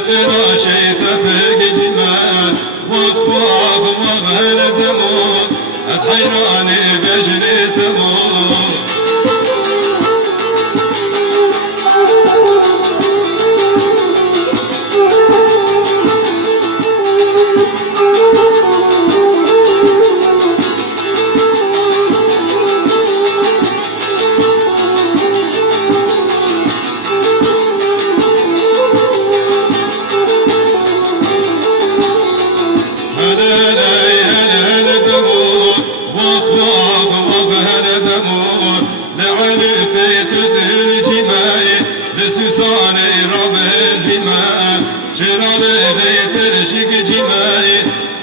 لتراشيت فوق جمال وخواف وغل دموع أسحيراني بجني تموت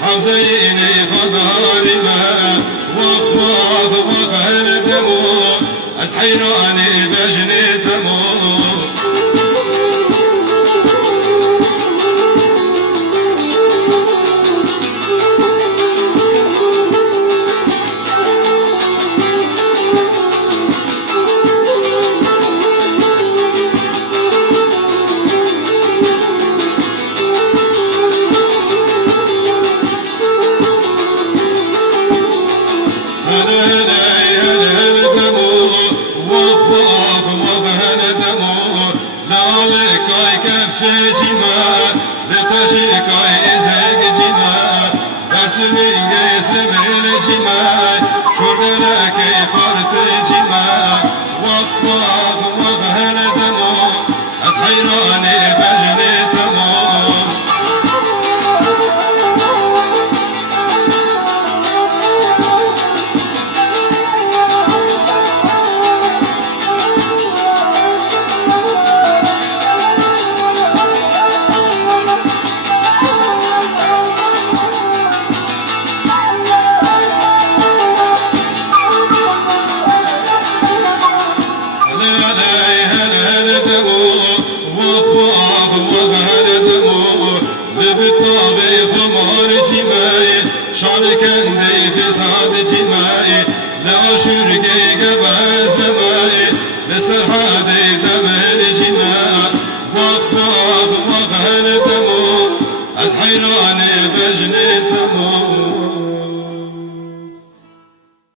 حمزيني خضاري ما واخواض وغل دموع أسحيراني بجني تموت جمال لتشيكاي إزيق جمال درسمي يسمي الجمال شردلكي طرت جمال وفواف وغهل دمو أسحيراني بجني تموت شاركندي في صاد جماي لا شرقي قبل سماي لسرحادي دمر جماي واخواض وغهل دمو أسحيراني بجني تمو